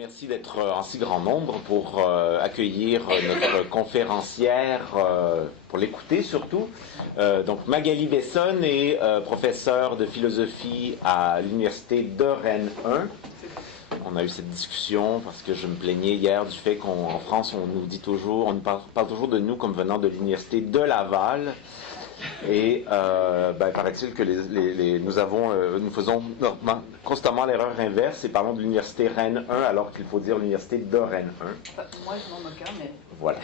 Merci d'être en si grand nombre pour accueillir notre conférencière, pour l'écouter surtout. Donc Magali Bessonne est professeure de philosophie à l'Université de Rennes 1. On a eu cette discussion parce que je me plaignais hier du fait qu'en France, on nous dit toujours, on parle toujours de nous comme venant de l'Université de Laval. Et paraît-il que nous faisons constamment l'erreur inverse et parlons de l'Université Rennes 1 alors qu'il faut dire l'Université de Rennes 1. Moi, je m'en moque, mais... Voilà.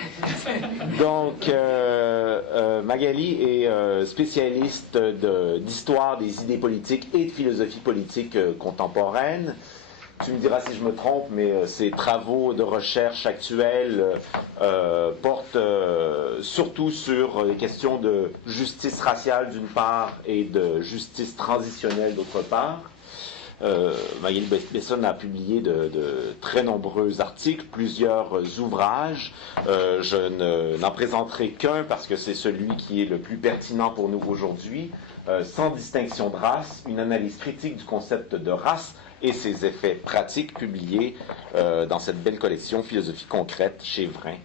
Donc, Magali est spécialiste d'histoire des idées politiques et de philosophie politique contemporaine. Tu me diras si je me trompe, mais ses travaux de recherche actuels portent surtout sur les questions de justice raciale d'une part et de justice transitionnelle d'autre part. Magali Bessonne a publié de très nombreux articles, plusieurs ouvrages. Je n'en présenterai qu'un parce que c'est celui qui est le plus pertinent pour nous aujourd'hui. Sans distinction de race, une analyse critique du concept de race et ses effets pratiques, publiés dans cette belle collection Philosophie concrète chez Vrin,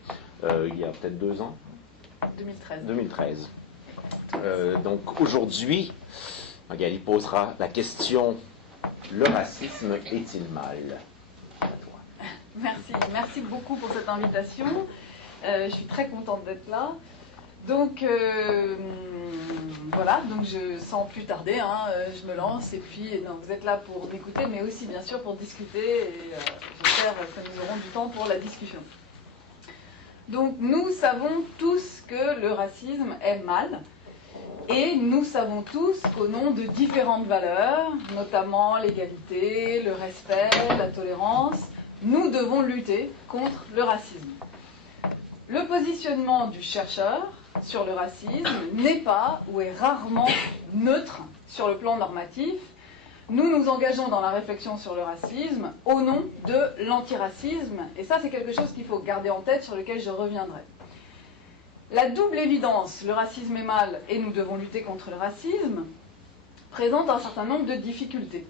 il y a peut-être 2 ans 2013. Donc aujourd'hui, Magali posera la question: le racisme est-il mal? À toi. Merci beaucoup pour cette invitation. Je suis très contente d'être là. Donc voilà, donc sans plus tarder, je me lance et puis vous êtes là pour m'écouter, mais aussi bien sûr pour discuter et j'espère que nous aurons du temps pour la discussion. Donc nous savons tous que le racisme est mal et nous savons tous qu'au nom de différentes valeurs, notamment l'égalité, le respect, la tolérance, nous devons lutter contre le racisme. Le positionnement du chercheur sur le racisme n'est pas ou est rarement neutre sur le plan normatif. Nous nous engageons dans la réflexion sur le racisme au nom de l'antiracisme, et ça c'est quelque chose qu'il faut garder en tête, sur lequel je reviendrai. La double évidence, le racisme est mal et nous devons lutter contre le racisme, présente un certain nombre de difficultés.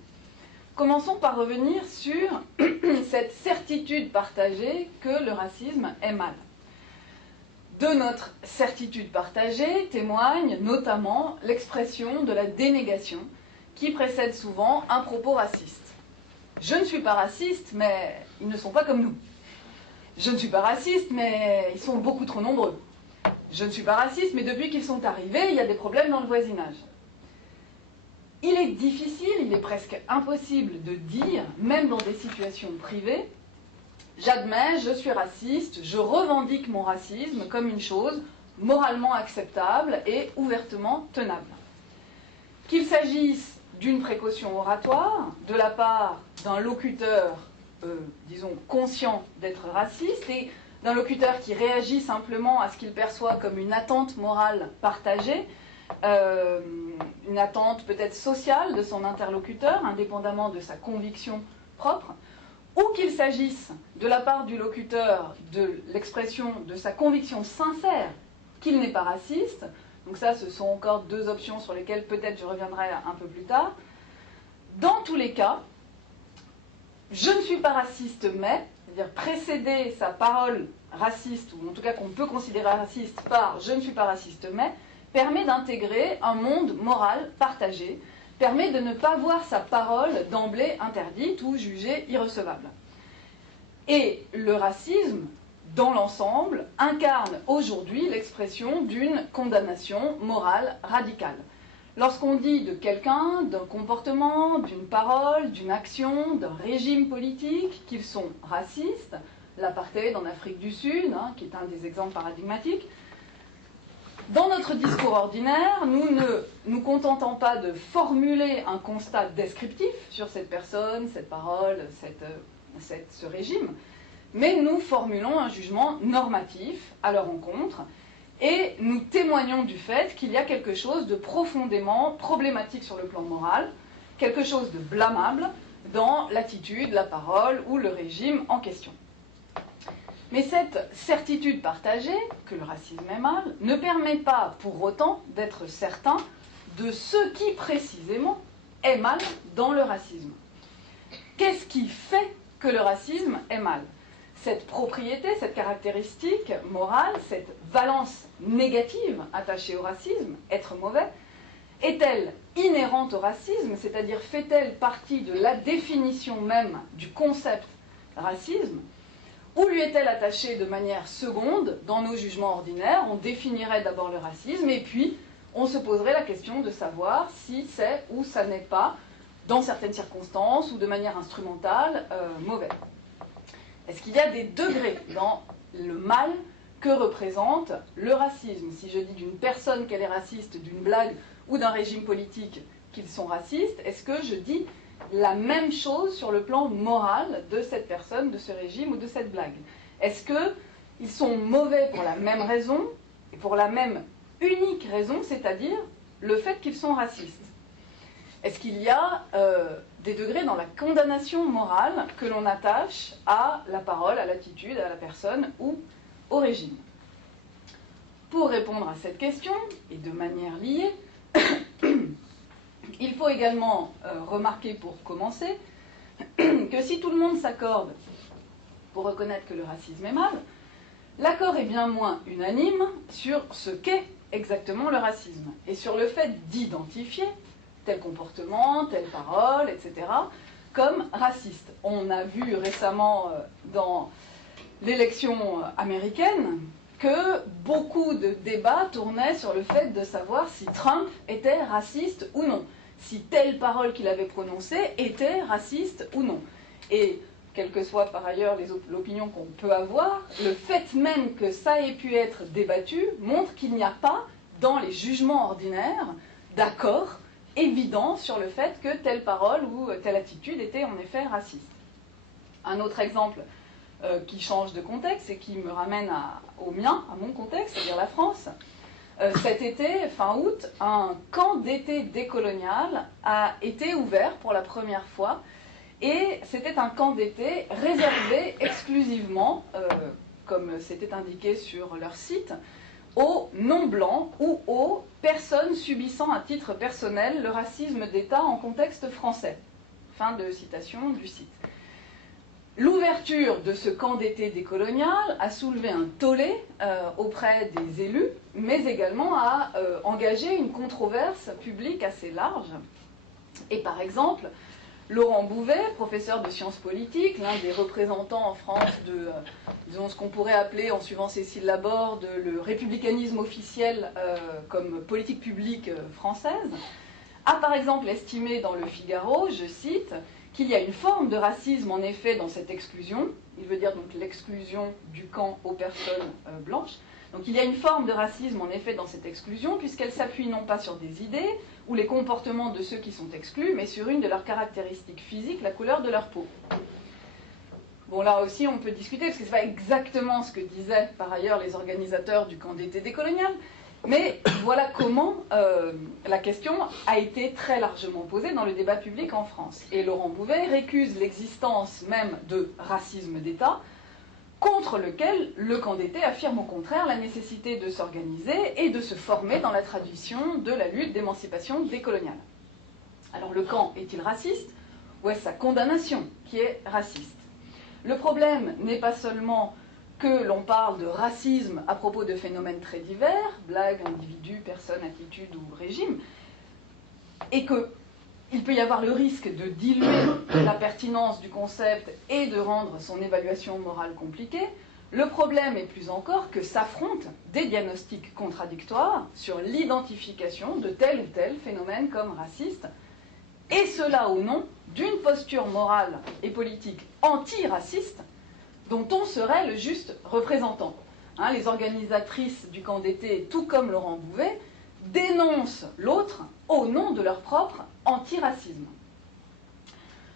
Commençons par revenir sur cette certitude partagée que le racisme est mal. De notre certitude partagée témoigne notamment l'expression de la dénégation qui précède souvent un propos raciste. Je ne suis pas raciste, mais ils ne sont pas comme nous. Je ne suis pas raciste, mais ils sont beaucoup trop nombreux. Je ne suis pas raciste, mais depuis qu'ils sont arrivés, il y a des problèmes dans le voisinage. Il est difficile, il est presque impossible de dire, même dans des situations privées, j'admets, je suis raciste, je revendique mon racisme comme une chose moralement acceptable et ouvertement tenable. Qu'il s'agisse d'une précaution oratoire de la part d'un locuteur, disons, conscient d'être raciste, et d'un locuteur qui réagit simplement à ce qu'il perçoit comme une attente morale partagée, une attente peut-être sociale de son interlocuteur, indépendamment de sa conviction propre, ou qu'il s'agisse de la part du locuteur de l'expression de sa conviction sincère qu'il n'est pas raciste. Donc ça, ce sont encore 2 options sur lesquelles peut-être je reviendrai un peu plus tard. Dans tous les cas, je ne suis pas raciste, mais, c'est-à-dire précéder sa parole raciste, ou en tout cas qu'on peut considérer raciste par je ne suis pas raciste, mais, permet d'intégrer un monde moral partagé, permet de ne pas voir sa parole d'emblée interdite ou jugée irrecevable. Et le racisme, dans l'ensemble, incarne aujourd'hui l'expression d'une condamnation morale radicale. Lorsqu'on dit de quelqu'un, d'un comportement, d'une parole, d'une action, d'un régime politique qu'ils sont racistes, l'apartheid en Afrique du Sud, qui est un des exemples paradigmatiques, dans notre discours ordinaire, nous ne nous contentons pas de formuler un constat descriptif sur cette personne, cette parole, ce régime, mais nous formulons un jugement normatif à leur encontre et nous témoignons du fait qu'il y a quelque chose de profondément problématique sur le plan moral, quelque chose de blâmable dans l'attitude, la parole ou le régime en question. Mais cette certitude partagée, que le racisme est mal, ne permet pas pour autant d'être certain de ce qui précisément est mal dans le racisme. Qu'est-ce qui fait que le racisme est mal. Cette propriété, cette caractéristique morale, cette valence négative attachée au racisme, être mauvais, est-elle inhérente au racisme, c'est-à-dire fait-elle partie de la définition même du concept racisme, ou lui est-elle attachée de manière seconde dans nos jugements ordinaires? On définirait d'abord le racisme et puis on se poserait la question de savoir si c'est ou ça n'est pas, dans certaines circonstances ou de manière instrumentale, mauvais. Est-ce qu'il y a des degrés dans le mal que représente le racisme? Si je dis d'une personne qu'elle est raciste, d'une blague ou d'un régime politique qu'ils sont racistes, est-ce que je dis la même chose sur le plan moral de cette personne, de ce régime ou de cette blague? Est-ce qu'ils sont mauvais pour la même raison et pour la même unique raison, c'est-à-dire le fait qu'ils sont racistes? Est-ce qu'il y a des degrés dans la condamnation morale que l'on attache à la parole, à l'attitude, à la personne ou au régime? Pour répondre à cette question, et de manière liée, il faut également remarquer pour commencer que si tout le monde s'accorde pour reconnaître que le racisme est mal, l'accord est bien moins unanime sur ce qu'est exactement le racisme et sur le fait d'identifier tel comportement, telle parole, etc., comme raciste. On a vu récemment dans l'élection américaine que beaucoup de débats tournaient sur le fait de savoir si Trump était raciste ou non, si telle parole qu'il avait prononcée était raciste ou non. Et quelle que soit par ailleurs l'opinion qu'on peut avoir, le fait même que ça ait pu être débattu montre qu'il n'y a pas, dans les jugements ordinaires, d'accord évident sur le fait que telle parole ou telle attitude était en effet raciste. Un autre exemple qui change de contexte et qui me ramène au mien, à mon contexte, c'est-à-dire la France. Cet été, fin août, un camp d'été décolonial a été ouvert pour la première fois et c'était un camp d'été réservé exclusivement, comme c'était indiqué sur leur site, aux non-blancs ou aux personnes subissant à titre personnel le racisme d'État en contexte français. Fin de citation du site. L'ouverture de ce camp d'été décolonial a soulevé un tollé auprès des élus, mais également a engagé une controverse publique assez large. Et par exemple, Laurent Bouvet, professeur de sciences politiques, l'un des représentants en France de, disons, ce qu'on pourrait appeler, en suivant Cécile Laborde, le républicanisme officiel comme politique publique française, a par exemple estimé dans Le Figaro, je cite, qu'il y a une forme de racisme en effet dans cette exclusion, il veut dire donc l'exclusion du camp aux personnes blanches. Donc il y a une forme de racisme en effet dans cette exclusion puisqu'elle s'appuie non pas sur des idées ou les comportements de ceux qui sont exclus, mais sur une de leurs caractéristiques physiques, la couleur de leur peau. Bon, là aussi on peut discuter parce que ce n'est pas exactement ce que disaient par ailleurs les organisateurs du camp d'été décolonial, mais voilà comment la question a été très largement posée dans le débat public en France. Et Laurent Bouvet récuse l'existence même de racisme d'État, contre lequel le camp d'été affirme au contraire la nécessité de s'organiser et de se former dans la tradition de la lutte d'émancipation décoloniale. Alors le camp est-il raciste ou est-ce sa condamnation qui est raciste? Le problème n'est pas seulement que l'on parle de racisme à propos de phénomènes très divers, blagues, individus, personnes, attitudes ou régimes, et qu'il peut y avoir le risque de diluer la pertinence du concept et de rendre son évaluation morale compliquée. Le problème est plus encore que s'affrontent des diagnostics contradictoires sur l'identification de tel ou tel phénomène comme raciste, et cela au nom d'une posture morale et politique anti-raciste dont on serait le juste représentant. Les organisatrices du camp d'été, tout comme Laurent Bouvet, dénoncent l'autre au nom de leur propre antiracisme.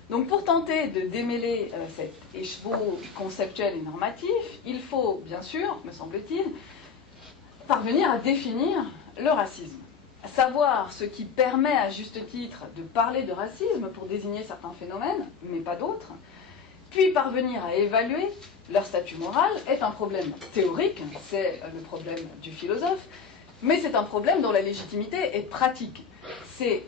Donc pour tenter de démêler cet écheveau conceptuel et normatif, il faut bien sûr, me semble-t-il, parvenir à définir le racisme. Savoir ce qui permet à juste titre de parler de racisme pour désigner certains phénomènes, mais pas d'autres, puis parvenir à évaluer leur statut moral est un problème théorique, c'est le problème du philosophe, mais c'est un problème dont la légitimité est pratique. C'est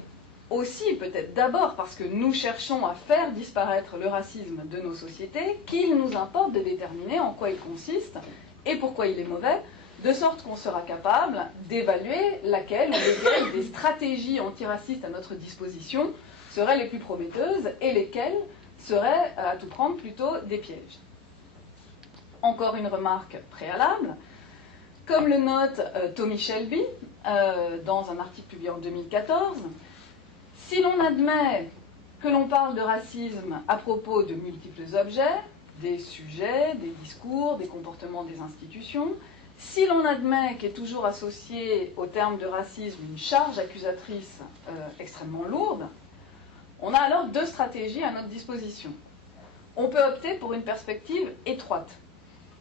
aussi, peut-être d'abord, parce que nous cherchons à faire disparaître le racisme de nos sociétés, qu'il nous importe de déterminer en quoi il consiste et pourquoi il est mauvais, de sorte qu'on sera capable d'évaluer laquelle ou lesquelles des stratégies antiracistes à notre disposition seraient les plus prometteuses et lesquelles seraient, à tout prendre, plutôt des pièges. Encore une remarque préalable. Comme le note Tommy Shelby dans un article publié en 2014, si l'on admet que l'on parle de racisme à propos de multiples objets, des sujets, des discours, des comportements des institutions, si l'on admet qu'est toujours associée au terme de racisme une charge accusatrice extrêmement lourde, on a alors deux stratégies à notre disposition. On peut opter pour une perspective étroite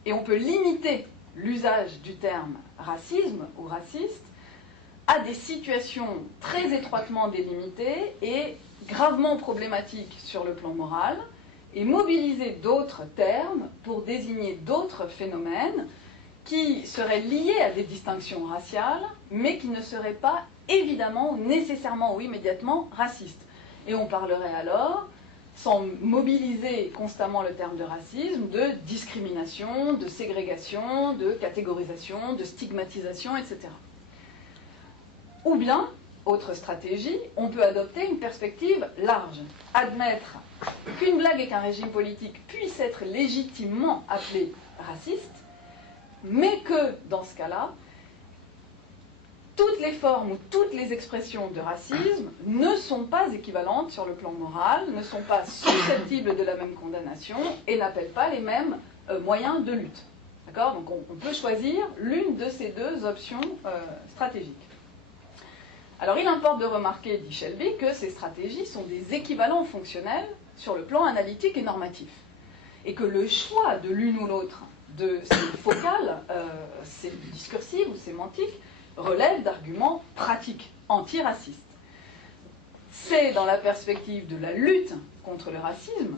et on peut limiter l'usage du terme racisme ou raciste à des situations très étroitement délimitées et gravement problématiques sur le plan moral, et mobiliser d'autres termes pour désigner d'autres phénomènes qui seraient liés à des distinctions raciales, mais qui ne seraient pas évidemment, nécessairement ou immédiatement racistes. Et on parlerait alors, sans mobiliser constamment le terme de racisme, de discrimination, de ségrégation, de catégorisation, de stigmatisation, etc. Ou bien, autre stratégie, on peut adopter une perspective large, admettre qu'une blague et qu'un régime politique puissent être légitimement appelés racistes, mais que, dans ce cas-là, toutes les formes ou toutes les expressions de racisme ne sont pas équivalentes sur le plan moral, ne sont pas susceptibles de la même condamnation et n'appellent pas les mêmes moyens de lutte. D'accord ? Donc on peut choisir l'une de ces deux options stratégiques. Alors il importe de remarquer, dit Shelby, que ces stratégies sont des équivalents fonctionnels sur le plan analytique et normatif. Et que le choix de l'une ou l'autre de ces focales, discursives ou sémantiques, relève d'arguments pratiques, antiracistes. C'est dans la perspective de la lutte contre le racisme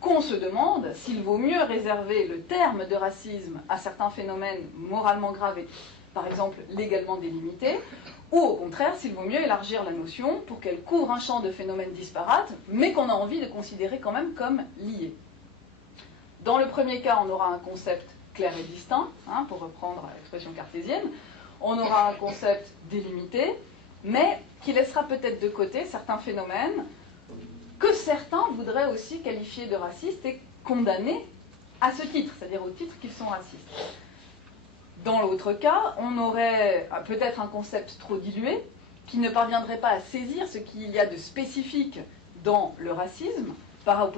qu'on se demande s'il vaut mieux réserver le terme de racisme à certains phénomènes moralement graves et, par exemple, légalement délimités, ou au contraire, s'il vaut mieux élargir la notion pour qu'elle couvre un champ de phénomènes disparates, mais qu'on a envie de considérer quand même comme liés. Dans le premier cas, on aura un concept clair et distinct, pour reprendre l'expression cartésienne. On aura un concept délimité, mais qui laissera peut-être de côté certains phénomènes que certains voudraient aussi qualifier de racistes et condamner à ce titre, c'est-à-dire au titre qu'ils sont racistes. Dans l'autre cas, on aurait peut-être un concept trop dilué, qui ne parviendrait pas à saisir ce qu'il y a de spécifique dans le racisme, par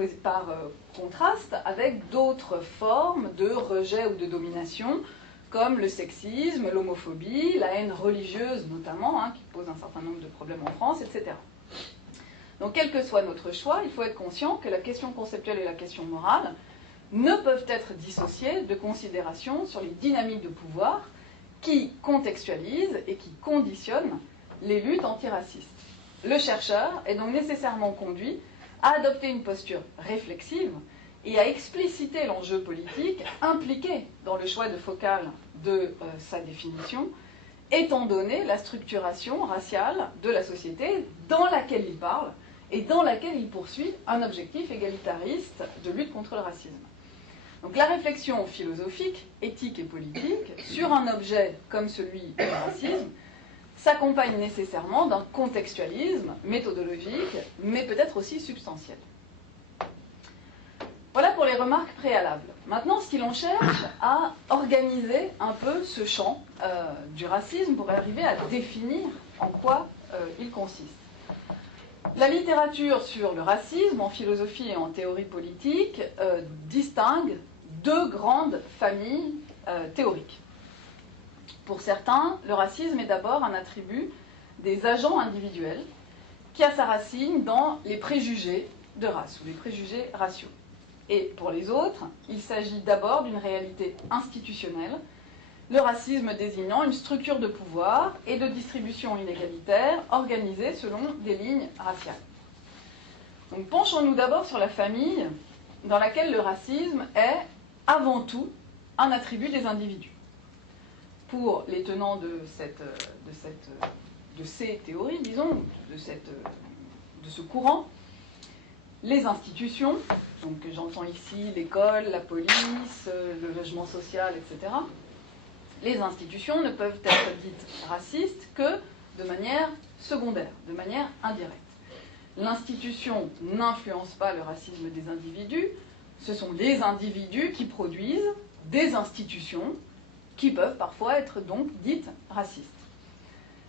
contraste avec d'autres formes de rejet ou de domination, comme le sexisme, l'homophobie, la haine religieuse notamment, qui pose un certain nombre de problèmes en France, etc. Donc quel que soit notre choix, il faut être conscient que la question conceptuelle et la question morale ne peuvent être dissociées de considérations sur les dynamiques de pouvoir qui contextualisent et qui conditionnent les luttes antiracistes. Le chercheur est donc nécessairement conduit à adopter une posture réflexive et à expliciter l'enjeu politique impliqué dans le choix de focale de sa définition, étant donné la structuration raciale de la société dans laquelle il parle et dans laquelle il poursuit un objectif égalitariste de lutte contre le racisme. Donc la réflexion philosophique, éthique et politique sur un objet comme celui du racisme s'accompagne nécessairement d'un contextualisme méthodologique, mais peut-être aussi substantiel. Voilà pour les remarques préalables. Maintenant, si l'on cherche à organiser un peu ce champ du racisme pour arriver à définir en quoi il consiste. La littérature sur le racisme, en philosophie et en théorie politique, distingue deux grandes familles théoriques. Pour certains, le racisme est d'abord un attribut des agents individuels qui a sa racine dans les préjugés de race ou les préjugés raciaux. Et pour les autres, il s'agit d'abord d'une réalité institutionnelle, le racisme désignant une structure de pouvoir et de distribution inégalitaire organisée selon des lignes raciales. Donc penchons-nous d'abord sur la famille dans laquelle le racisme est avant tout un attribut des individus. Pour les tenants de ces théories, disons, de cette ce courant, les institutions, donc j'entends ici l'école, la police, le logement social, etc. Les institutions ne peuvent être dites racistes que de manière secondaire, de manière indirecte. L'institution n'influence pas le racisme des individus, ce sont les individus qui produisent des institutions qui peuvent parfois être donc dites racistes.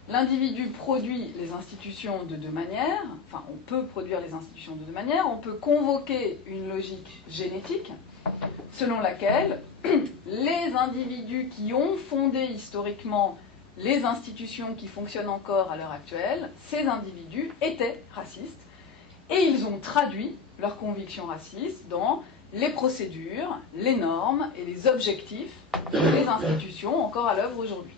L'individu produit les institutions de deux manières, enfin on peut produire les institutions de deux manières, on peut convoquer une logique génétique selon laquelle les individus qui ont fondé historiquement les institutions qui fonctionnent encore à l'heure actuelle, ces individus étaient racistes et ils ont traduit leurs convictions racistes dans les procédures, les normes et les objectifs des institutions encore à l'œuvre aujourd'hui.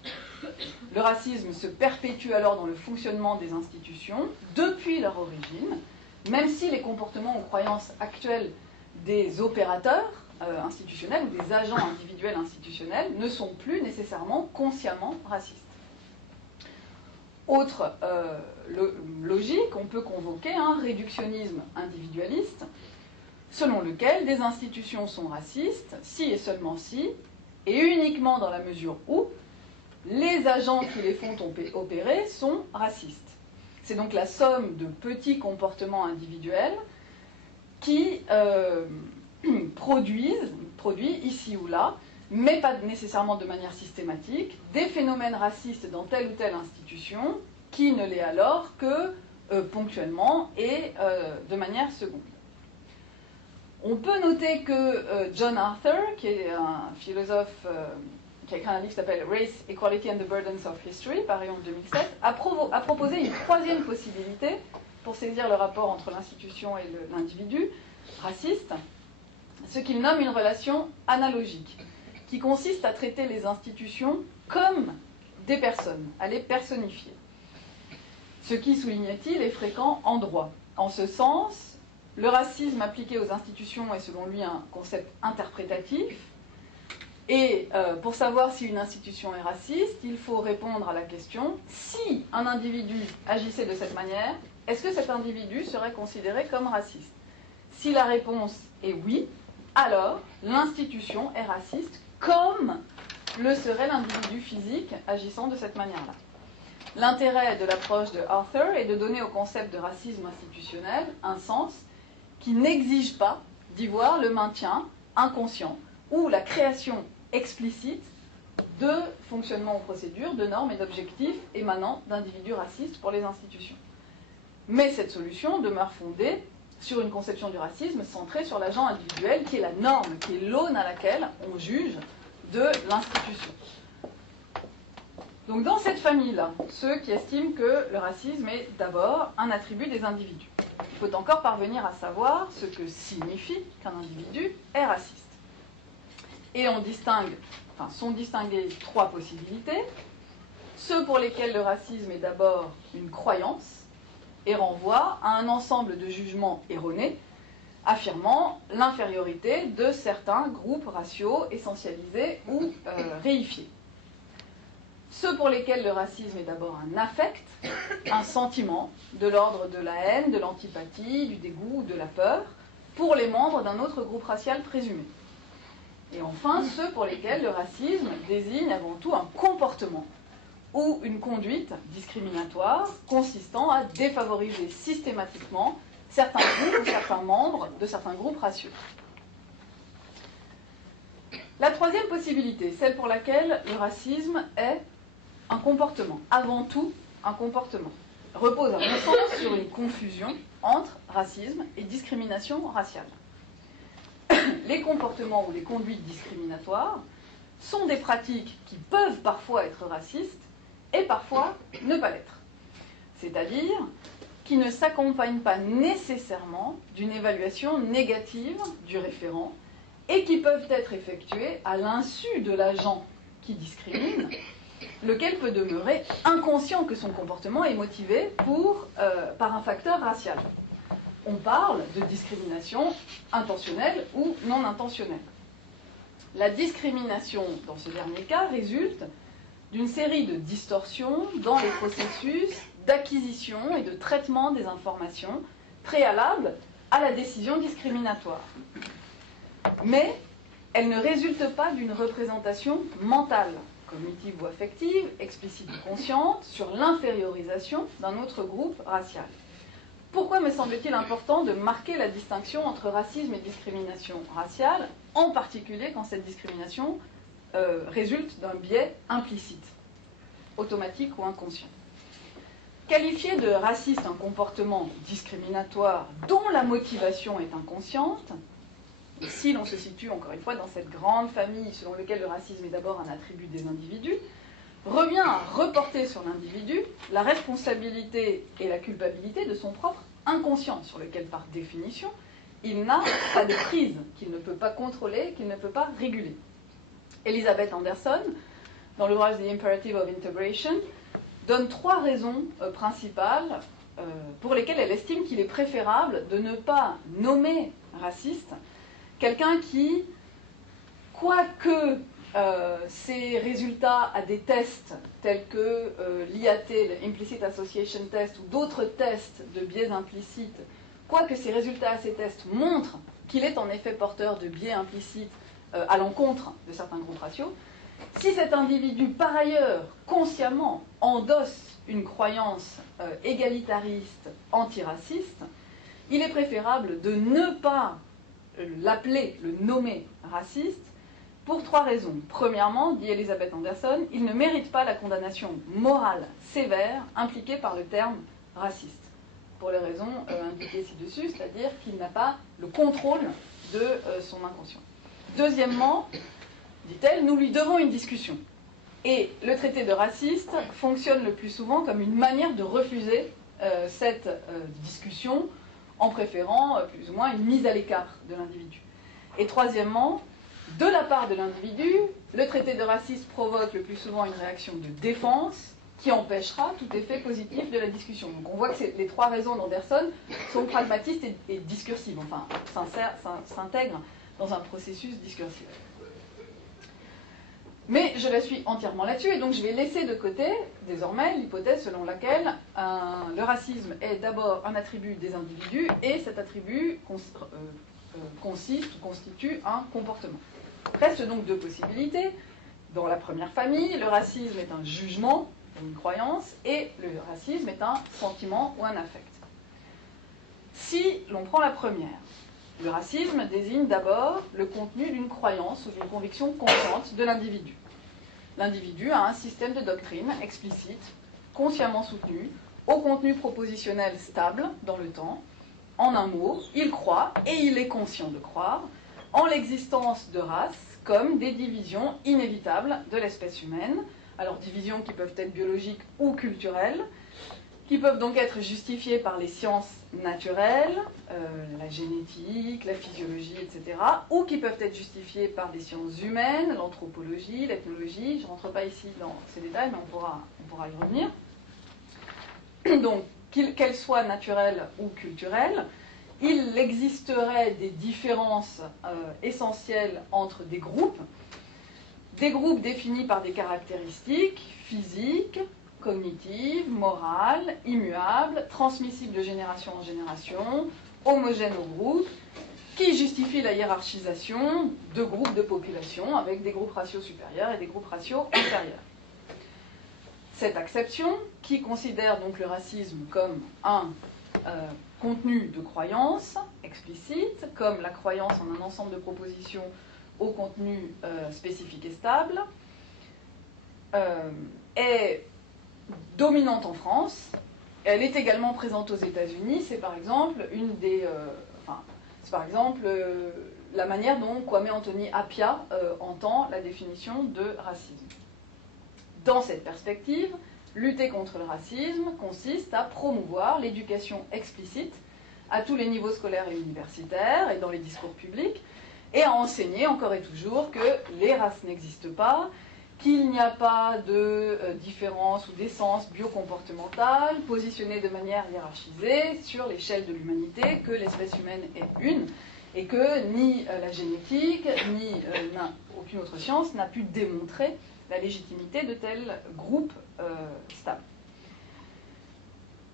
Le racisme se perpétue alors dans le fonctionnement des institutions depuis leur origine, même si les comportements ou croyances actuelles des opérateurs institutionnels ou des agents individuels institutionnels ne sont plus nécessairement consciemment racistes. Autre logique, on peut convoquer un réductionnisme individualiste, selon lequel des institutions sont racistes, si et seulement si, et uniquement dans la mesure où les agents qui les font opérer sont racistes. C'est donc la somme de petits comportements individuels qui produit ici ou là, mais pas nécessairement de manière systématique, des phénomènes racistes dans telle ou telle institution qui ne l'est alors que ponctuellement et de manière secondaire. On peut noter que John Arthur, qui est un philosophe qui a écrit un livre qui s'appelle Race, Equality and the Burdens of History, paru en 2007, a proposé une troisième possibilité pour saisir le rapport entre l'institution et l'individu raciste, ce qu'il nomme une relation analogique, qui consiste à traiter les institutions comme des personnes, à les personnifier. Ce qui, soulignait-il, est fréquent en droit. En ce sens, le racisme appliqué aux institutions est selon lui un concept interprétatif. Et pour savoir si une institution est raciste, il faut répondre à la question, si un individu agissait de cette manière, est-ce que cet individu serait considéré comme raciste? Si la réponse est oui, alors l'institution est raciste comme le serait l'individu physique agissant de cette manière-là. L'intérêt de l'approche de Arthur est de donner au concept de racisme institutionnel un sens qui n'exige pas d'y voir le maintien inconscient ou la création explicite de fonctionnements ou procédures, de normes et d'objectifs émanant d'individus racistes pour les institutions. Mais cette solution demeure fondée sur une conception du racisme centrée sur l'agent individuel qui est la norme, qui est l'aune à laquelle on juge de l'institution. Donc dans cette famille-là, ceux qui estiment que le racisme est d'abord un attribut des individus. Il faut encore parvenir à savoir ce que signifie qu'un individu est raciste. Et on distingue, sont distinguées trois possibilités. Ceux pour lesquels le racisme est d'abord une croyance et renvoie à un ensemble de jugements erronés, affirmant l'infériorité de certains groupes raciaux essentialisés ou réifiés. Ceux pour lesquels le racisme est d'abord un affect, un sentiment de l'ordre de la haine, de l'antipathie, du dégoût ou de la peur, pour les membres d'un autre groupe racial présumé. Et enfin, ceux pour lesquels le racisme désigne avant tout un comportement ou une conduite discriminatoire consistant à défavoriser systématiquement certains groupes ou certains membres de certains groupes raciaux. La troisième possibilité, celle pour laquelle le racisme est un comportement, avant tout un comportement, repose à mon sens sur une confusion entre racisme et discrimination raciale. Les comportements ou les conduites discriminatoires sont des pratiques qui peuvent parfois être racistes et parfois ne pas l'être. C'est-à-dire qui ne s'accompagnent pas nécessairement d'une évaluation négative du référent et qui peuvent être effectuées à l'insu de l'agent qui discrimine, lequel peut demeurer inconscient que son comportement est motivé par un facteur racial. On parle de discrimination intentionnelle ou non intentionnelle. La discrimination, dans ce dernier cas, résulte d'une série de distorsions dans les processus d'acquisition et de traitement des informations préalables à la décision discriminatoire. Mais elle ne résulte pas d'une représentation mentale, cognitive ou affective, explicite ou consciente, sur l'infériorisation d'un autre groupe racial. Pourquoi me semble-t-il important de marquer la distinction entre racisme et discrimination raciale, en particulier quand cette discrimination résulte d'un biais implicite, automatique ou inconscient? Qualifier de raciste un comportement discriminatoire dont la motivation est inconsciente, si l'on se situe encore une fois dans cette grande famille selon laquelle le racisme est d'abord un attribut des individus, revient à reporter sur l'individu la responsabilité et la culpabilité de son propre inconscient, sur lequel par définition il n'a pas de prise, qu'il ne peut pas contrôler, qu'il ne peut pas réguler. Elizabeth Anderson, dans l'ouvrage The Imperative of Integration, donne 3 raisons principales pour lesquelles elle estime qu'il est préférable de ne pas nommer raciste quelqu'un qui, quoique ses résultats à des tests tels que l'IAT, l'Implicit Association Test, ou d'autres tests de biais implicites, quoique ces résultats à ces tests montrent qu'il est en effet porteur de biais implicites à l'encontre de certains groupes raciaux, si cet individu, par ailleurs, consciemment endosse une croyance égalitariste, antiraciste, il est préférable de ne pas l'appeler, le nommer raciste, pour 3 raisons. Premièrement, dit Elizabeth Anderson, il ne mérite pas la condamnation morale sévère impliquée par le terme raciste, pour les raisons indiquées ci-dessus, c'est-à-dire qu'il n'a pas le contrôle de son inconscient. Deuxièmement, dit-elle, nous lui devons une discussion. Et le traité de raciste fonctionne le plus souvent comme une manière de refuser cette discussion, en préférant plus ou moins une mise à l'écart de l'individu. Et troisièmement, de la part de l'individu, le traité de raciste provoque le plus souvent une réaction de défense qui empêchera tout effet positif de la discussion. Donc on voit que les 3 raisons d'Anderson sont pragmatistes et discursives, enfin s'intègrent dans un processus discursif. Mais je la suis entièrement là-dessus, et donc je vais laisser de côté, désormais, l'hypothèse selon laquelle le racisme est d'abord un attribut des individus, et cet attribut constitue un comportement. Restent donc 2 possibilités. Dans la première famille, le racisme est un jugement, une croyance, et le racisme est un sentiment ou un affect. Si l'on prend la première, le racisme désigne d'abord le contenu d'une croyance ou d'une conviction consciente de l'individu. L'individu a un système de doctrine explicite, consciemment soutenu, au contenu propositionnel stable dans le temps. En un mot, il croit, et il est conscient de croire, en l'existence de races comme des divisions inévitables de l'espèce humaine. Alors divisions qui peuvent être biologiques ou culturelles, qui peuvent donc être justifiées par les sciences naturelles, la génétique, la physiologie, etc., ou qui peuvent être justifiées par des sciences humaines, l'anthropologie, l'ethnologie. Je ne rentre pas ici dans ces détails, mais on pourra y revenir. Donc, qu'elles soient naturelles ou culturelles, il existerait des différences essentielles entre des groupes définis par des caractéristiques physiques, cognitives, morales, immuables, transmissibles de génération en génération, homogènes au groupe, qui justifient la hiérarchisation de groupes de population avec des groupes raciaux supérieurs et des groupes raciaux inférieurs. Cette acception, qui considère donc le racisme comme un contenu de croyance explicite, comme la croyance en un ensemble de propositions au contenu spécifique et stable, est dominante en France. Elle est également présente aux États-Unis. C'est par exemple la manière dont Kwame Anthony Appiah entend la définition de racisme. Dans cette perspective, lutter contre le racisme consiste à promouvoir l'éducation explicite à tous les niveaux scolaires et universitaires et dans les discours publics, et à enseigner encore et toujours que les races n'existent pas, qu'il n'y a pas de différence ou d'essence biocomportementale positionnée de manière hiérarchisée sur l'échelle de l'humanité, que l'espèce humaine est une, et que ni la génétique, ni aucune autre science n'a pu démontrer la légitimité de tels groupes stables.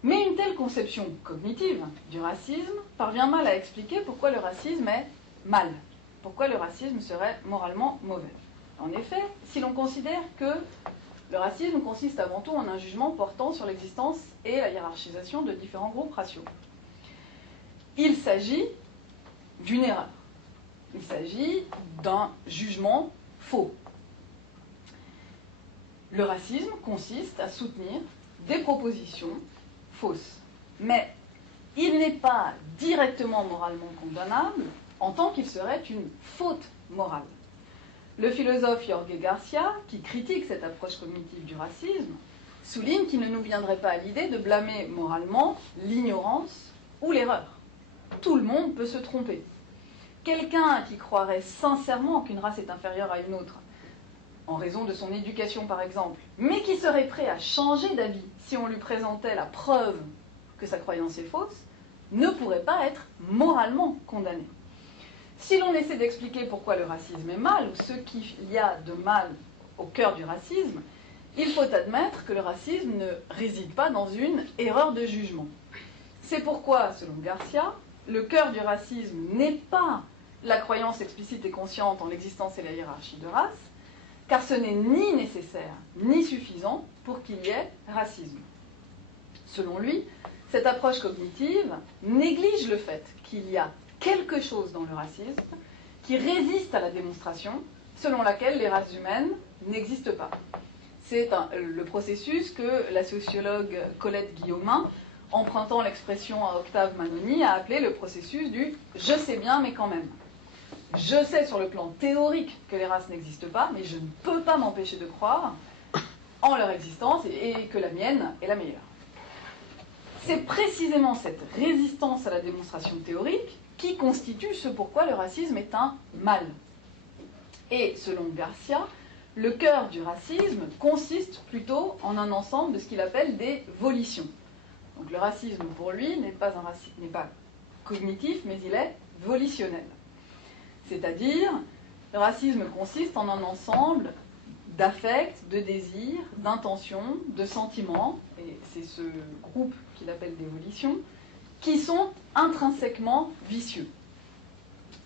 Mais une telle conception cognitive du racisme parvient mal à expliquer pourquoi le racisme est mal, pourquoi le racisme serait moralement mauvais. En effet, si l'on considère que le racisme consiste avant tout en un jugement portant sur l'existence et la hiérarchisation de différents groupes raciaux, il s'agit d'une erreur. Il s'agit d'un jugement faux. Le racisme consiste à soutenir des propositions fausses. Mais il n'est pas directement moralement condamnable en tant qu'il serait une faute morale. Le philosophe Jorge Garcia, qui critique cette approche cognitive du racisme, souligne qu'il ne nous viendrait pas à l'idée de blâmer moralement l'ignorance ou l'erreur. Tout le monde peut se tromper. Quelqu'un qui croirait sincèrement qu'une race est inférieure à une autre, en raison de son éducation par exemple, mais qui serait prêt à changer d'avis si on lui présentait la preuve que sa croyance est fausse, ne pourrait pas être moralement condamné. Si l'on essaie d'expliquer pourquoi le racisme est mal, ou ce qu'il y a de mal au cœur du racisme, il faut admettre que le racisme ne réside pas dans une erreur de jugement. C'est pourquoi, selon Garcia, le cœur du racisme n'est pas la croyance explicite et consciente en l'existence et la hiérarchie de race, car ce n'est ni nécessaire ni suffisant pour qu'il y ait racisme. Selon lui, cette approche cognitive néglige le fait qu'il y a quelque chose dans le racisme qui résiste à la démonstration selon laquelle les races humaines n'existent pas. C'est le processus que la sociologue Colette Guillaumin, empruntant l'expression à Octave Manoni, a appelé le processus du « je sais bien mais quand même ». Je sais sur le plan théorique que les races n'existent pas, mais je ne peux pas m'empêcher de croire en leur existence et que la mienne est la meilleure. C'est précisément cette résistance à la démonstration théorique qui constitue ce pourquoi le racisme est un mal. Et selon Garcia, le cœur du racisme consiste plutôt en un ensemble de ce qu'il appelle des volitions. Donc le racisme pour lui n'est pas cognitif, mais il est volitionnel. C'est-à-dire, le racisme consiste en un ensemble d'affects, de désirs, d'intentions, de sentiments, et c'est ce groupe qu'il appelle des volitions, qui sont intrinsèquement vicieux.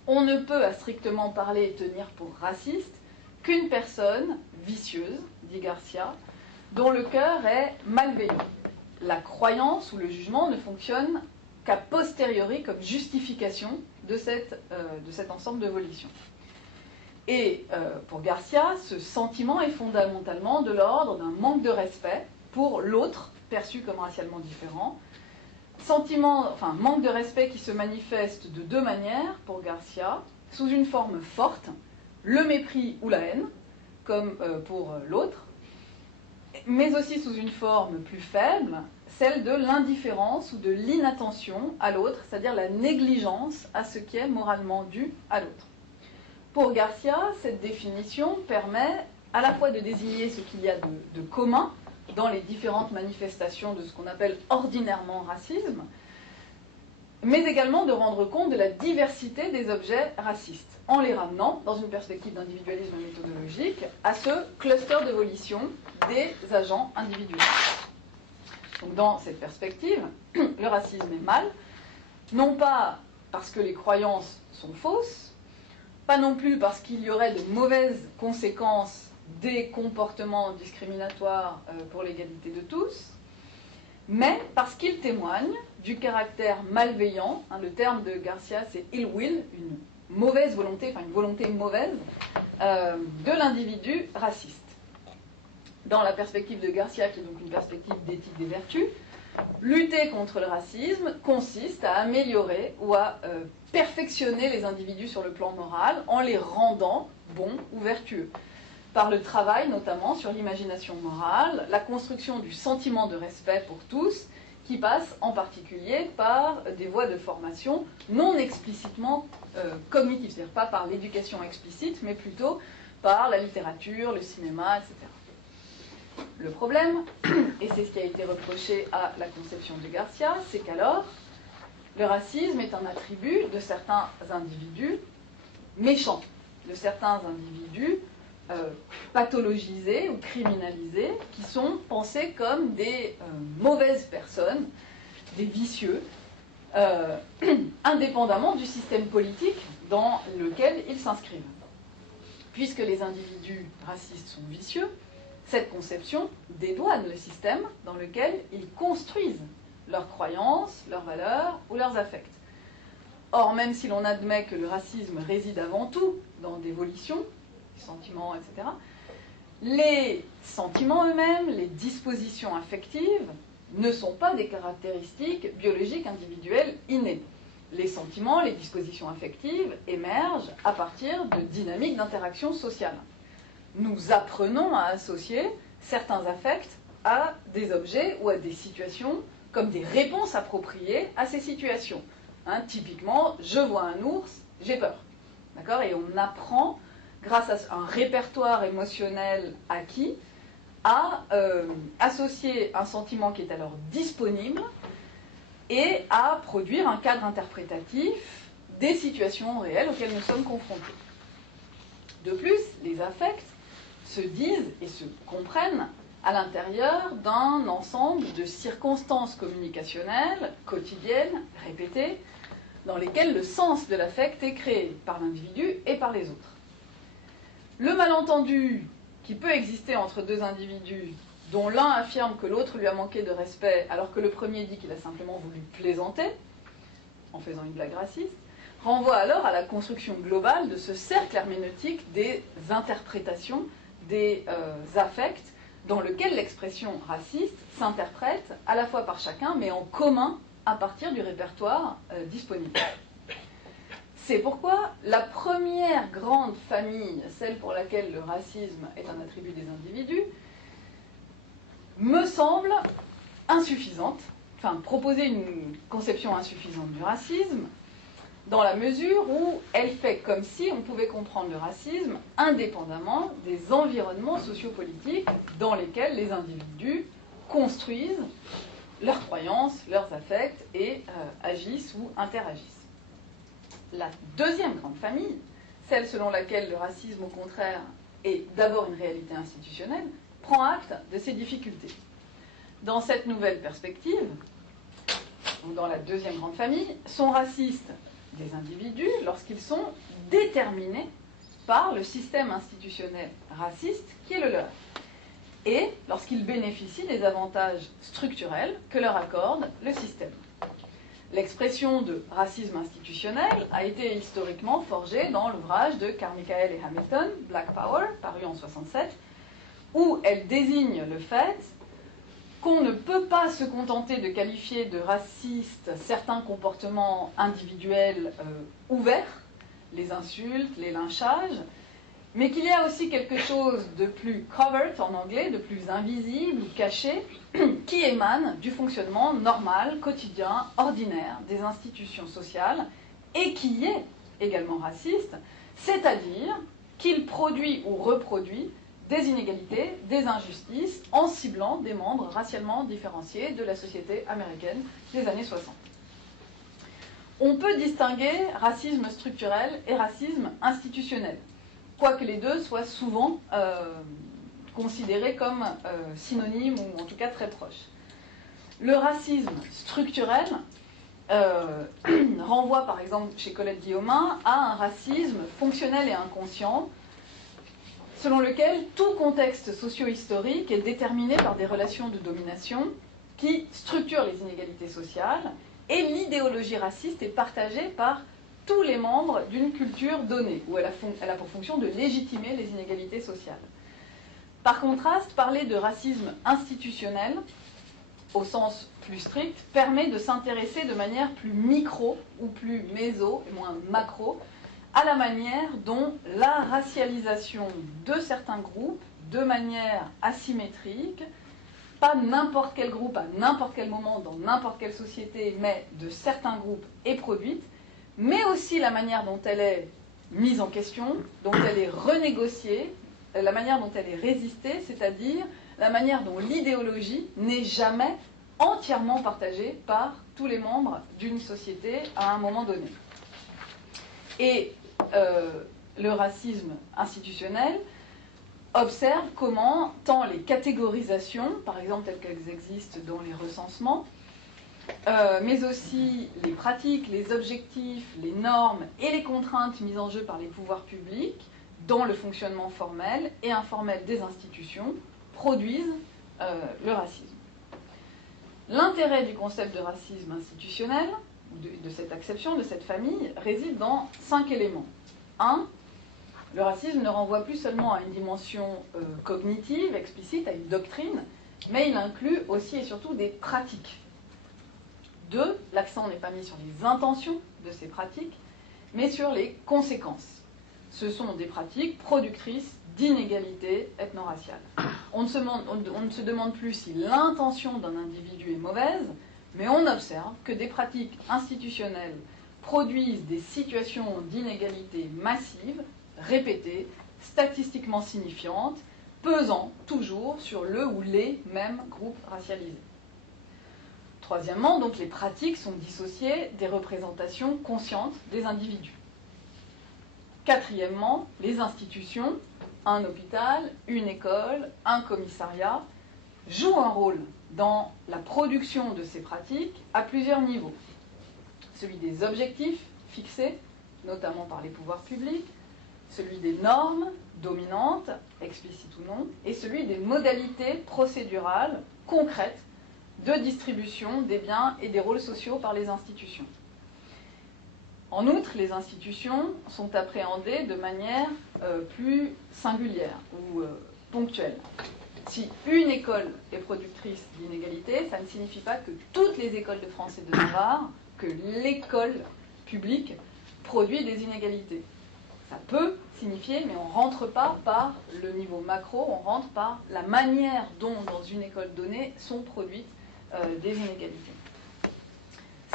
On ne peut, à strictement parler, tenir pour raciste qu'une personne vicieuse, dit Garcia, dont le cœur est malveillant. La croyance ou le jugement ne fonctionne qu'a posteriori comme justification de cet ensemble de volitions. Et pour Garcia, ce sentiment est fondamentalement de l'ordre d'un manque de respect pour l'autre, perçu comme racialement différent. Manque de respect qui se manifeste de deux manières pour Garcia, sous une forme forte, le mépris ou la haine, comme pour l'autre, mais aussi sous une forme plus faible, celle de l'indifférence ou de l'inattention à l'autre, c'est-à-dire la négligence à ce qui est moralement dû à l'autre. Pour Garcia, cette définition permet à la fois de désigner ce qu'il y a de commun dans les différentes manifestations de ce qu'on appelle ordinairement racisme, mais également de rendre compte de la diversité des objets racistes, en les ramenant, dans une perspective d'individualisme méthodologique, à ce cluster de volition des agents individuels. Donc dans cette perspective, le racisme est mal, non pas parce que les croyances sont fausses, pas non plus parce qu'il y aurait de mauvaises conséquences des comportements discriminatoires pour l'égalité de tous, mais parce qu'il témoigne du caractère malveillant, le terme de Garcia c'est ill will, une mauvaise volonté, une volonté mauvaise de l'individu raciste. Dans la perspective de Garcia, qui est donc une perspective d'éthique des vertus, lutter contre le racisme consiste à améliorer ou à perfectionner les individus sur le plan moral en les rendant bons ou vertueux. Par le travail notamment sur l'imagination morale, la construction du sentiment de respect pour tous, qui passe en particulier par des voies de formation non explicitement cognitives, c'est-à-dire pas par l'éducation explicite, mais plutôt par la littérature, le cinéma, etc. Le problème, et c'est ce qui a été reproché à la conception de Garcia, c'est qu'alors, le racisme est un attribut de certains individus méchants, de certains individus pathologisés ou criminalisés, qui sont pensés comme des mauvaises personnes, des vicieux, indépendamment du système politique dans lequel ils s'inscrivent. Puisque les individus racistes sont vicieux, cette conception dédouane le système dans lequel ils construisent leurs croyances, leurs valeurs ou leurs affects. Or, même si l'on admet que le racisme réside avant tout dans des volitions, des sentiments, etc., les sentiments eux-mêmes, les dispositions affectives, ne sont pas des caractéristiques biologiques individuelles innées. Les sentiments, les dispositions affectives émergent à partir de dynamiques d'interaction sociale. Nous apprenons à associer certains affects à des objets ou à des situations comme des réponses appropriées à ces situations. Typiquement, je vois un ours, j'ai peur. D'accord ? Et on apprend, grâce à un répertoire émotionnel acquis, à associer un sentiment qui est alors disponible et à produire un cadre interprétatif des situations réelles auxquelles nous sommes confrontés. De plus, les affects se disent et se comprennent à l'intérieur d'un ensemble de circonstances communicationnelles, quotidiennes, répétées, dans lesquelles le sens de l'affect est créé par l'individu et par les autres. Le malentendu qui peut exister entre deux individus dont l'un affirme que l'autre lui a manqué de respect alors que le premier dit qu'il a simplement voulu plaisanter, en faisant une blague raciste, renvoie alors à la construction globale de ce cercle herméneutique des interprétations, des affects, dans lequel l'expression raciste s'interprète à la fois par chacun, mais en commun à partir du répertoire disponible. C'est pourquoi la première grande famille, celle pour laquelle le racisme est un attribut des individus, me semble insuffisante, enfin proposer une conception insuffisante du racisme, dans la mesure où elle fait comme si on pouvait comprendre le racisme indépendamment des environnements sociopolitiques dans lesquels les individus construisent leurs croyances, leurs affects et agissent ou interagissent. La deuxième grande famille, celle selon laquelle le racisme, au contraire, est d'abord une réalité institutionnelle, prend acte de ces difficultés. Dans cette nouvelle perspective, ou dans la deuxième grande famille, sont racistes des individus lorsqu'ils sont déterminés par le système institutionnel raciste qui est le leur, et lorsqu'ils bénéficient des avantages structurels que leur accorde le système. L'expression de racisme institutionnel a été historiquement forgée dans l'ouvrage de Carmichael et Hamilton, Black Power, paru en 1967, où elle désigne le fait qu'on ne peut pas se contenter de qualifier de racistes certains comportements individuels ouverts, les insultes, les lynchages, mais qu'il y a aussi quelque chose de plus covert en anglais, de plus invisible ou caché, qui émane du fonctionnement normal, quotidien, ordinaire des institutions sociales et qui est également raciste, c'est-à-dire qu'il produit ou reproduit des inégalités, des injustices en ciblant des membres racialement différenciés de la société américaine des années 60. On peut distinguer racisme structurel et racisme institutionnel, quoique les deux soient souvent considérés comme synonymes ou en tout cas très proches. Le racisme structurel renvoie par exemple chez Colette Guillaumin à un racisme fonctionnel et inconscient selon lequel tout contexte socio-historique est déterminé par des relations de domination qui structurent les inégalités sociales et l'idéologie raciste est partagée par tous les membres d'une culture donnée, où elle a pour fonction de légitimer les inégalités sociales. Par contraste, parler de racisme institutionnel, au sens plus strict, permet de s'intéresser de manière plus micro ou plus méso et moins macro à la manière dont la racialisation de certains groupes, de manière asymétrique, pas n'importe quel groupe à n'importe quel moment dans n'importe quelle société, mais de certains groupes est produite, mais aussi la manière dont elle est mise en question, dont elle est renégociée, la manière dont elle est résistée, c'est-à-dire la manière dont l'idéologie n'est jamais entièrement partagée par tous les membres d'une société à un moment donné. Et le racisme institutionnel observe comment tant les catégorisations, par exemple telles qu'elles existent dans les recensements, mais aussi les pratiques, les objectifs, les normes et les contraintes mises en jeu par les pouvoirs publics dans le fonctionnement formel et informel des institutions produisent le racisme. L'intérêt du concept de racisme institutionnel, de cette acception, de cette famille, réside dans 5 éléments. 1. Le racisme ne renvoie plus seulement à une dimension cognitive, explicite, à une doctrine, mais il inclut aussi et surtout des pratiques. 2. L'accent n'est pas mis sur les intentions de ces pratiques, mais sur les conséquences. Ce sont des pratiques productrices d'inégalités ethno-raciales. On ne se demande plus si l'intention d'un individu est mauvaise, mais on observe que des pratiques institutionnelles produisent des situations d'inégalité massive, répétées, statistiquement signifiantes, pesant toujours sur le ou les mêmes groupes racialisés. Troisièmement, donc, les pratiques sont dissociées des représentations conscientes des individus. Quatrièmement, les institutions, un hôpital, une école, un commissariat, jouent un rôle dans la production de ces pratiques à plusieurs niveaux. Celui des objectifs fixés, notamment par les pouvoirs publics, celui des normes dominantes, explicites ou non, et celui des modalités procédurales concrètes de distribution des biens et des rôles sociaux par les institutions. En outre, les institutions sont appréhendées de manière plus singulière ou ponctuelle. Si une école est productrice d'inégalités, ça ne signifie pas que toutes les écoles de France et de Navarre, que l'école publique produit des inégalités. Ça peut signifier, mais on ne rentre pas par le niveau macro, on rentre par la manière dont, dans une école donnée, sont produites des inégalités.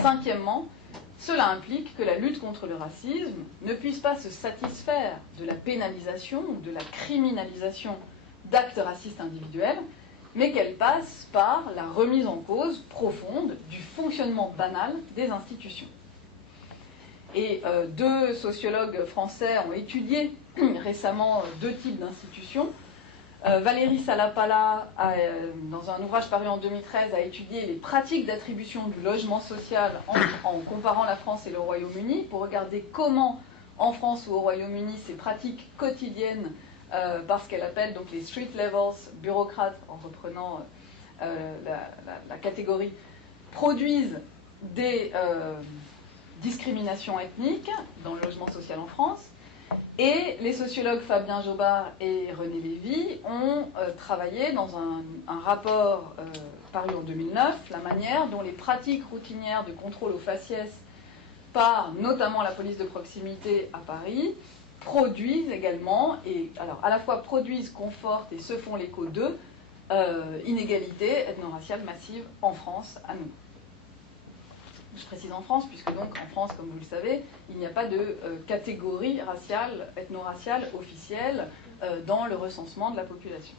Cinquièmement, cela implique que la lutte contre le racisme ne puisse pas se satisfaire de la pénalisation ou de la criminalisation d'actes racistes individuels, mais qu'elle passe par la remise en cause profonde du fonctionnement banal des institutions. Et 2 sociologues français ont étudié récemment 2 types d'institutions. Valérie Salapala, dans un ouvrage paru en 2013, a étudié les pratiques d'attribution du logement social en comparant la France et le Royaume-Uni pour regarder comment, en France ou au Royaume-Uni, ces pratiques quotidiennes, par ce qu'elle appelle donc les street levels bureaucrates, en reprenant la catégorie, produisent des discriminations ethniques dans le logement social en France. Et les sociologues Fabien Jobard et René Lévy ont travaillé dans un rapport paru en 2009, la manière dont les pratiques routinières de contrôle au faciès par notamment la police de proximité à Paris produisent également, et alors à la fois produisent, confortent et se font l'écho de inégalités ethno-raciales massives en France à nous. Je précise en France, puisque donc en France, comme vous le savez, il n'y a pas de catégorie raciale, ethno-raciale officielle dans le recensement de la population.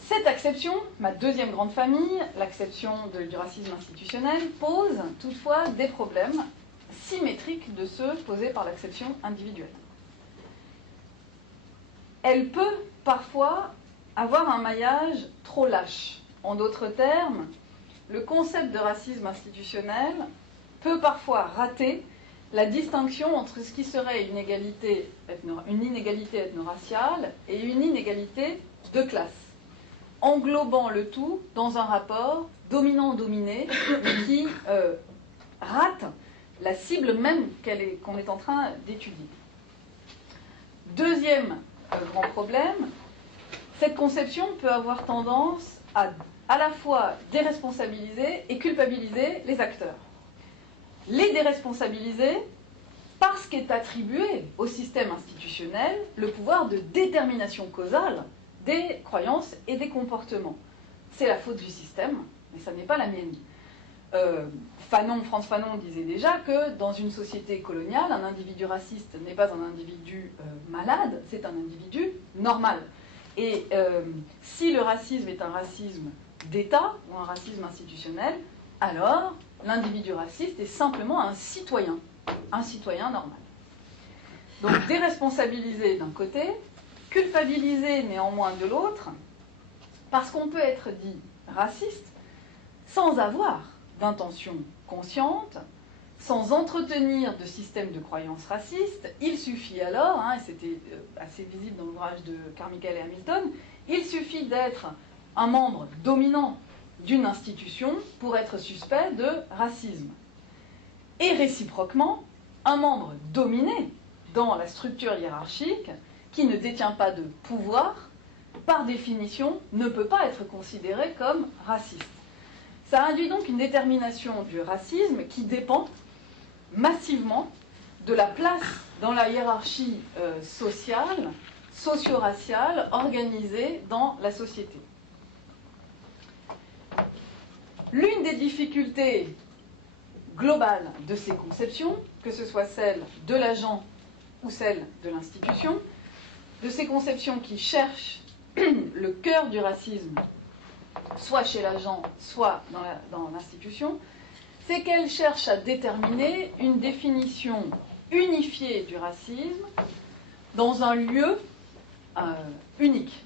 Cette acception, ma deuxième grande famille, l'acception du racisme institutionnel, pose toutefois des problèmes symétriques de ceux posés par l'acception individuelle. Elle peut parfois avoir un maillage trop lâche. En d'autres termes, le concept de racisme institutionnel peut parfois rater la distinction entre ce qui serait une inégalité ethno-raciale et une inégalité de classe, englobant le tout dans un rapport dominant-dominé qui rate la cible même qu'on est en train d'étudier. Deuxième grand problème, cette conception peut avoir tendance à la fois déresponsabiliser et culpabiliser les acteurs. Les déresponsabiliser parce qu'est attribué au système institutionnel le pouvoir de détermination causale des croyances et des comportements. C'est la faute du système, mais ça n'est pas la mienne. Frantz Fanon disait déjà que dans une société coloniale, un individu raciste n'est pas un individu malade, c'est un individu normal. Et si le racisme est un racisme d'État ou un racisme institutionnel, alors l'individu raciste est simplement un citoyen normal. Donc déresponsabiliser d'un côté, culpabiliser néanmoins de l'autre, parce qu'on peut être dit raciste sans avoir d'intention consciente, sans entretenir de système de croyances racistes. Il suffit alors, et c'était assez visible dans l'ouvrage de Carmichael et Hamilton, il suffit d'être un membre dominant d'une institution pour être suspect de racisme. Et réciproquement, un membre dominé dans la structure hiérarchique qui ne détient pas de pouvoir, par définition, ne peut pas être considéré comme raciste. Ça induit donc une détermination du racisme qui dépend massivement de la place dans la hiérarchie sociale, socio-raciale, organisée dans la société. L'une des difficultés globales de ces conceptions, que ce soit celle de l'agent ou celle de l'institution, de ces conceptions qui cherchent le cœur du racisme, soit chez l'agent, soit dans l'institution, c'est qu'elles cherchent à déterminer une définition unifiée du racisme dans un lieu unique.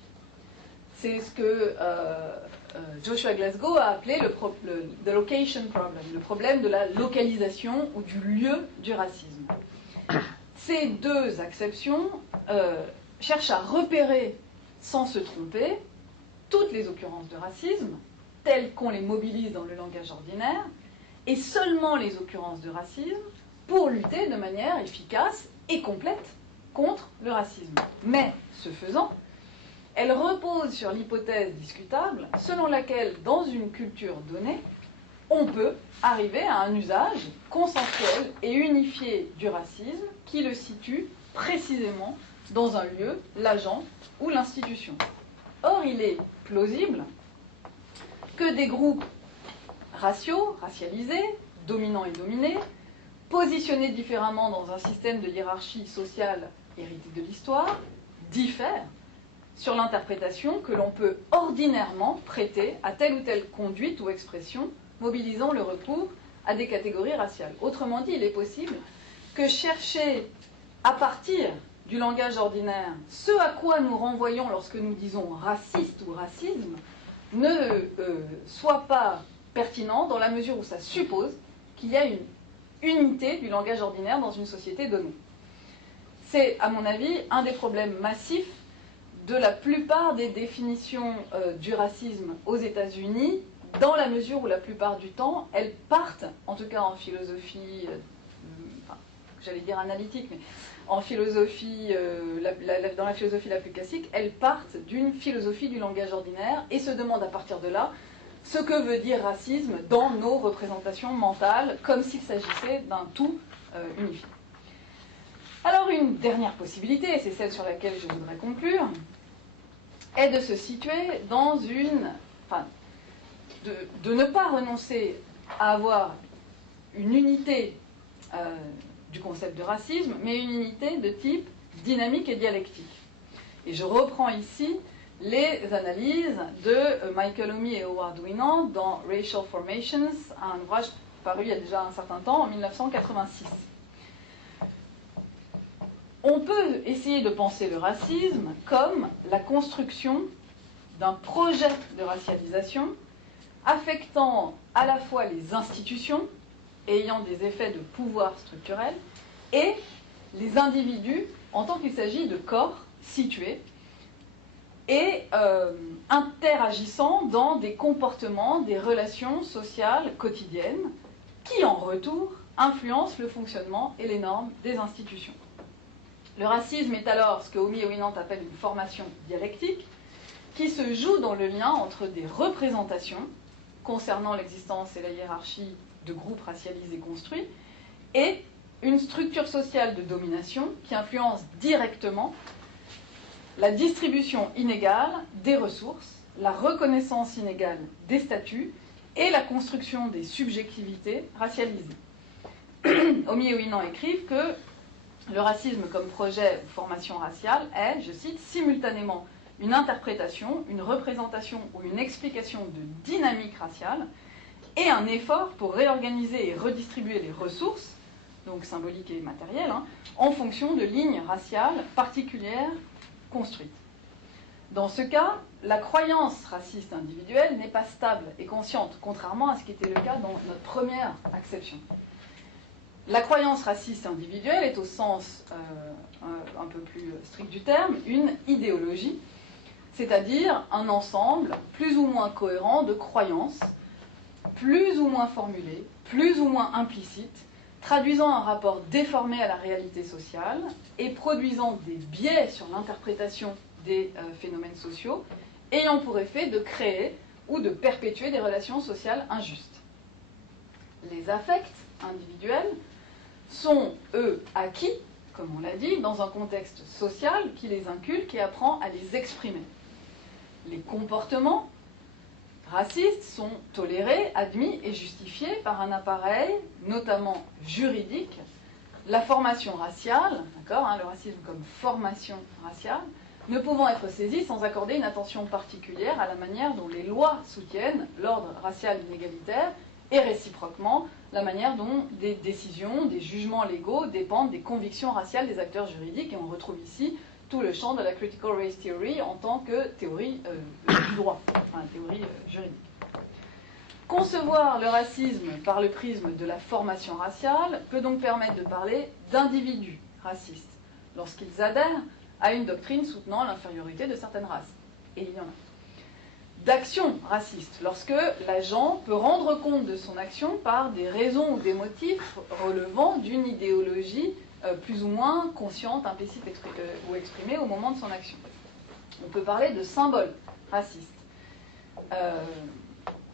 C'est ce que Joshua Glasgow a appelé the location problem, le problème de la localisation ou du lieu du racisme. Ces deux acceptions cherchent à repérer, sans se tromper, toutes les occurrences de racisme, telles qu'on les mobilise dans le langage ordinaire, et seulement les occurrences de racisme pour lutter de manière efficace et complète contre le racisme. Mais, ce faisant, elle repose sur l'hypothèse discutable selon laquelle, dans une culture donnée, on peut arriver à un usage consensuel et unifié du racisme qui le situe précisément dans un lieu, l'agent ou l'institution. Or, il est plausible que des groupes raciaux, racialisés, dominants et dominés, positionnés différemment dans un système de hiérarchie sociale hérité de l'histoire, diffèrent sur l'interprétation que l'on peut ordinairement prêter à telle ou telle conduite ou expression mobilisant le recours à des catégories raciales. Autrement dit, il est possible que chercher à partir du langage ordinaire ce à quoi nous renvoyons lorsque nous disons raciste ou racisme ne soit pas pertinent dans la mesure où ça suppose qu'il y a une unité du langage ordinaire dans une société donnée. C'est, à mon avis, un des problèmes massifs de la plupart des définitions du racisme aux États-Unis, dans la mesure où la plupart du temps, elles partent, en tout cas en philosophie, j'allais dire analytique, mais en philosophie, dans la philosophie la plus classique, elles partent d'une philosophie du langage ordinaire et se demandent à partir de là ce que veut dire racisme dans nos représentations mentales, comme s'il s'agissait d'un tout unifié. Alors une dernière possibilité, et c'est celle sur laquelle je voudrais conclure, est de se situer dans une... Enfin, de ne pas renoncer à avoir une unité du concept de racisme, mais une unité de type dynamique et dialectique. Et je reprends ici les analyses de Michael Omi et Howard Winand dans Racial Formations, un ouvrage paru il y a déjà un certain temps, en 1986. On peut essayer de penser le racisme comme la construction d'un projet de racialisation affectant à la fois les institutions, ayant des effets de pouvoir structurel, et les individus en tant qu'il s'agit de corps situés et interagissant dans des comportements, des relations sociales quotidiennes qui, en retour, influencent le fonctionnement et les normes des institutions. Le racisme est alors ce que Omi et Winand appellent une formation dialectique qui se joue dans le lien entre des représentations concernant l'existence et la hiérarchie de groupes racialisés construits et une structure sociale de domination qui influence directement la distribution inégale des ressources, la reconnaissance inégale des statuts et la construction des subjectivités racialisées. Omi et Winand écrivent que le racisme comme projet ou formation raciale est, je cite, simultanément une interprétation, une représentation ou une explication de dynamique raciale et un effort pour réorganiser et redistribuer les ressources donc symboliques et matérielles, en fonction de lignes raciales particulières construites. Dans ce cas, la croyance raciste individuelle n'est pas stable et consciente, contrairement à ce qui était le cas dans notre première acception. La croyance raciste individuelle est, au sens un peu plus strict du terme, une idéologie, c'est-à-dire un ensemble plus ou moins cohérent de croyances, plus ou moins formulées, plus ou moins implicites, traduisant un rapport déformé à la réalité sociale et produisant des biais sur l'interprétation des phénomènes sociaux, ayant pour effet de créer ou de perpétuer des relations sociales injustes. Les affects individuels sont, eux, acquis, comme on l'a dit, dans un contexte social qui les inculque et apprend à les exprimer. Les comportements racistes sont tolérés, admis et justifiés par un appareil, notamment juridique, la formation raciale, le racisme comme formation raciale, ne pouvant être saisie sans accorder une attention particulière à la manière dont les lois soutiennent l'ordre racial inégalitaire et réciproquement la manière dont des décisions, des jugements légaux dépendent des convictions raciales des acteurs juridiques. Et on retrouve ici tout le champ de la Critical Race Theory en tant que théorie du droit, théorie juridique. Concevoir le racisme par le prisme de la formation raciale peut donc permettre de parler d'individus racistes lorsqu'ils adhèrent à une doctrine soutenant l'infériorité de certaines races. Et il y en a. D'action raciste, lorsque l'agent peut rendre compte de son action par des raisons ou des motifs relevant d'une idéologie plus ou moins consciente, implicite ou exprimée au moment de son action. On peut parler de symboles racistes.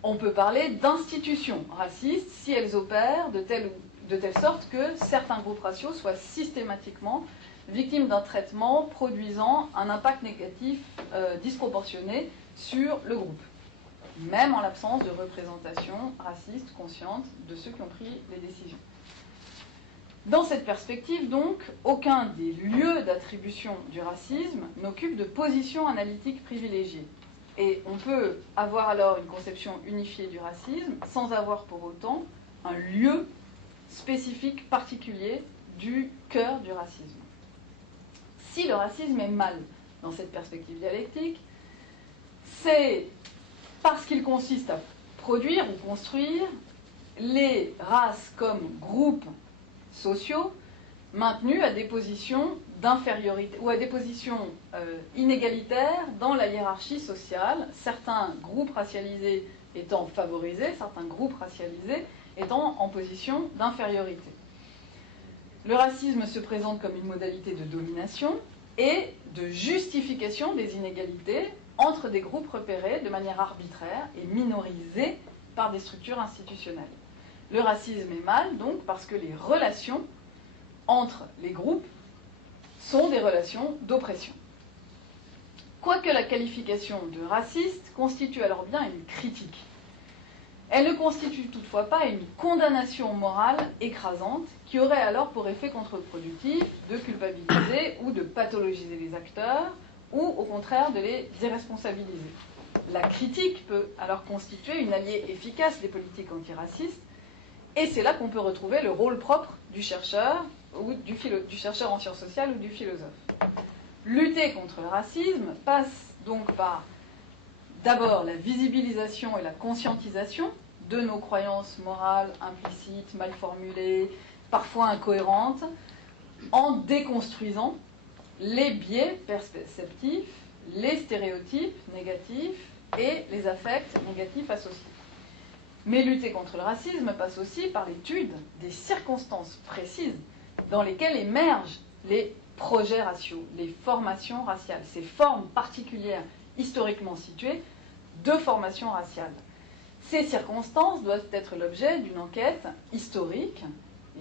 On peut parler d'institutions racistes si elles opèrent de telle sorte que certains groupes raciaux soient systématiquement victimes d'un traitement produisant un impact négatif disproportionné sur le groupe, même en l'absence de représentation raciste consciente de ceux qui ont pris les décisions. Dans cette perspective, donc, aucun des lieux d'attribution du racisme n'occupe de position analytique privilégiée. Et on peut avoir alors une conception unifiée du racisme sans avoir pour autant un lieu spécifique particulier du cœur du racisme. Si le racisme est mal dans cette perspective dialectique, c'est parce qu'il consiste à produire ou construire les races comme groupes sociaux maintenus à des positions d'infériorité ou à des positions inégalitaires dans la hiérarchie sociale, certains groupes racialisés étant favorisés, certains groupes racialisés étant en position d'infériorité. Le racisme se présente comme une modalité de domination et de justification des inégalités entre des groupes repérés de manière arbitraire et minorisés par des structures institutionnelles. Le racisme est mal, donc, parce que les relations entre les groupes sont des relations d'oppression. Quoique la qualification de raciste constitue alors bien une critique, elle ne constitue toutefois pas une condamnation morale écrasante qui aurait alors pour effet contre-productif de culpabiliser ou de pathologiser les acteurs ou au contraire de les irresponsabiliser. La critique peut alors constituer une alliée efficace des politiques antiracistes et c'est là qu'on peut retrouver le rôle propre du chercheur ou du chercheur en sciences sociales ou du philosophe. Lutter contre le racisme passe donc par d'abord la visibilisation et la conscientisation de nos croyances morales implicites, mal formulées, parfois incohérentes, en déconstruisant les biais perceptifs, les stéréotypes négatifs et les affects négatifs associés. Mais lutter contre le racisme passe aussi par l'étude des circonstances précises dans lesquelles émergent les projets raciaux, les formations raciales, ces formes particulières historiquement situées de formation raciale. Ces circonstances doivent être l'objet d'une enquête historique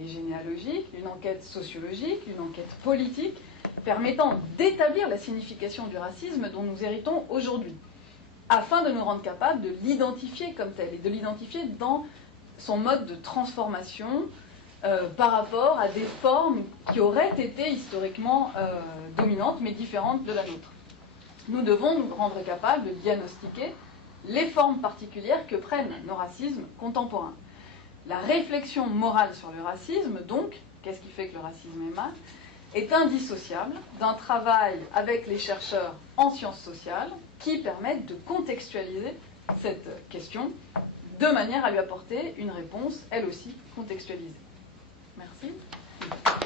et généalogique, d'une enquête sociologique, d'une enquête politique, permettant d'établir la signification du racisme dont nous héritons aujourd'hui, afin de nous rendre capables de l'identifier comme tel et de l'identifier dans son mode de transformation par rapport à des formes qui auraient été historiquement dominantes mais différentes de la nôtre. Nous devons nous rendre capables de diagnostiquer les formes particulières que prennent nos racismes contemporains. La réflexion morale sur le racisme, donc, qu'est-ce qui fait que le racisme est mal, est indissociable d'un travail avec les chercheurs en sciences sociales qui permettent de contextualiser cette question de manière à lui apporter une réponse, elle aussi, contextualisée. Merci.